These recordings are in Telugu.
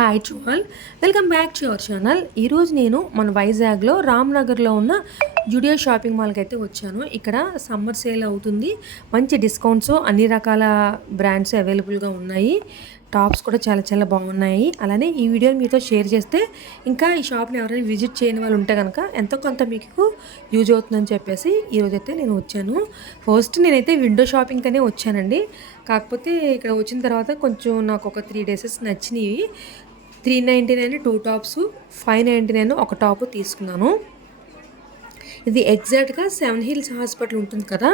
Hi to all, welcome back to our channel. ఈరోజు నేను మన వైజాగ్లో రామ్నగర్లో ఉన్న జుడియో షాపింగ్ మాల్కి అయితే వచ్చాను. ఇక్కడ సమ్మర్ సేల్ అవుతుంది, మంచి డిస్కౌంట్స్, అన్ని రకాల బ్రాండ్స్ అవైలబుల్గా ఉన్నాయి. టాప్స్ కూడా చాలా చాలా బాగున్నాయి. అలానే ఈ వీడియోని మీతో షేర్ చేస్తే ఇంకా ఈ షాప్ని ఎవరైనా విజిట్ చేయని వాళ్ళు ఉంటే కనుక ఎంతో కొంత మీకు యూజ్ అవుతుందని చెప్పేసి ఈరోజైతే నేను వచ్చాను. ఫస్ట్ నేనైతే విండో షాపింగ్కనే వచ్చానండి. కాకపోతే ఇక్కడ వచ్చిన తర్వాత కొంచెం నాకు ఒక 3 డేసెస్ నచ్చినవి. 399 2 టాప్స్, 599 ఒక టాపు తీసుకున్నాను. ఇది ఎగ్జాక్ట్గా 7 హిల్స్ హాస్పిటల్ ఉంటుంది కదా,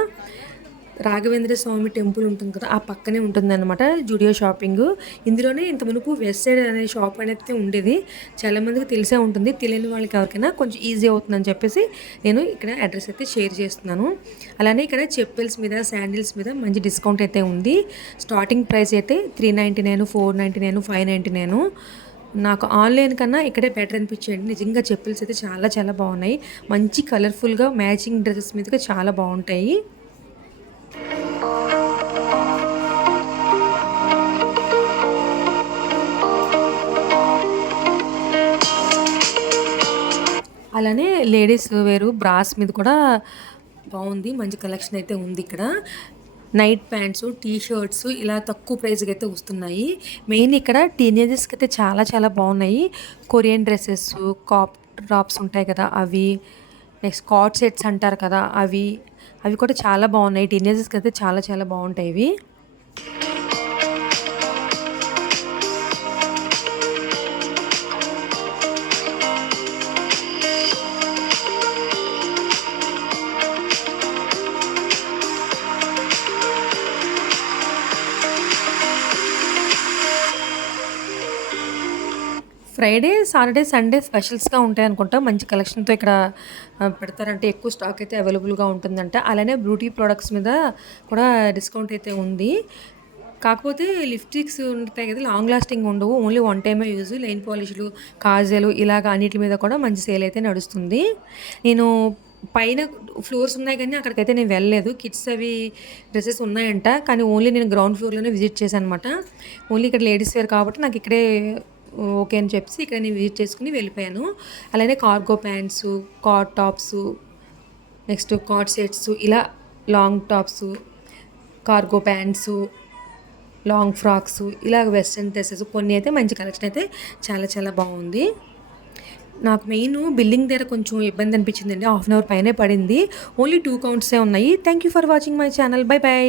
రాఘవేంద్ర స్వామి టెంపుల్ ఉంటుంది కదా, ఆ పక్కనే ఉంటుందన్నమాట జుడియో షాపింగ్. ఇందులోనే ఇంత మునుపు వెస్ట్ సైడ్ అనే షాప్ అనేది ఉండేది. చాలామందికి తెలిసే ఉంటుంది, తెలియని వాళ్ళకి ఎవరికైనా కొంచెం ఈజీ అవుతుందని చెప్పేసి నేను ఇక్కడ అడ్రస్ అయితే షేర్ చేస్తున్నాను. అలానే ఇక్కడ చెప్పల్స్ మీద, శాండిల్స్ మీద మంచి డిస్కౌంట్ అయితే ఉంది. స్టార్టింగ్ ప్రైస్ అయితే 399, 499, 599. నాకు ఆన్లైన్ కన్నా ఇక్కడే బెటర్ అనిపించేయండి. నిజంగా చెప్పల్స్ అయితే చాలా చాలా బాగున్నాయి. మంచి కలర్ఫుల్గా మ్యాచింగ్ డ్రెస్సెస్ మీదగా చాలా బాగుంటాయి. అలానే లేడీస్ వేరు బ్రాస్ మీద కూడా బాగుంది, మంచి కలెక్షన్ అయితే ఉంది ఇక్కడ. నైట్ ప్యాంట్స్, టీ షర్ట్స్ ఇలా తక్కువ ప్రైస్కి అయితే వస్తున్నాయి. మెయిన్ ఇక్కడ టీనేజర్స్కి అయితే చాలా చాలా బాగున్నాయి. కొరియన్ డ్రెస్సెస్, కాప్ టాప్స్ ఉంటాయి కదా అవి, నెక్స్ట్ కార్డ్ సెట్స్ అంటారు కదా అవి కూడా చాలా బాగున్నాయి. టీనేజర్స్కి అయితే చాలా చాలా బాగుంటాయి ఇవి. ఫ్రైడే, సాటర్డే, సండే స్పెషల్స్గా ఉంటాయి అనుకుంటా. మంచి కలెక్షన్తో ఇక్కడ పెడతారంటే ఎక్కువ స్టాక్ అయితే అవైలబుల్గా ఉంటుందంట. అలానే బ్యూటీ ప్రోడక్ట్స్ మీద కూడా డిస్కౌంట్ అయితే ఉంది. కాకపోతే లిప్స్టిక్స్ ఉంటాయి కదా, లాంగ్ లాస్టింగ్ ఉండవు, ఓన్లీ వన్ టైమే యూజ్. లైన్ పాలిష్లు, కాజలు ఇలాగ అన్నిటి మీద కూడా మంచి సేల్ అయితే నడుస్తుంది. నేను పైన ఫ్లోర్స్ ఉన్నాయి కానీ అక్కడికైతే నేను వెళ్ళలేదు. కిడ్స్ అవి డ్రెస్సెస్ ఉన్నాయంట, కానీ ఓన్లీ నేను గ్రౌండ్ ఫ్లోర్లోనే విజిట్ చేశాను అనమాట. ఓన్లీ ఇక్కడ లేడీస్ వేర్ కాబట్టి నాకు ఇక్కడే ఓకే అని చెప్పేసి ఇక్కడ నేను విజిట్ చేసుకుని వెళ్ళిపోయాను. అలానే cargo pants, cord tops, next cord sets, ఇలా long tops, cargo pants, long frocks, ఇలా వెస్ట్రన్ డ్రెస్సెస్ కొన్ని అయితే మంచి కలెక్షన్ అయితే చాలా చాలా బాగుంది. నాకు మెయిన్ బిల్లింగ్ దగ్గర కొంచెం ఇబ్బంది అనిపించిందండి. 1/2 అవర్ పైనే పడింది. ఓన్లీ 2 కౌంట్సే ఉన్నాయి. Thank you for watching my channel. By by.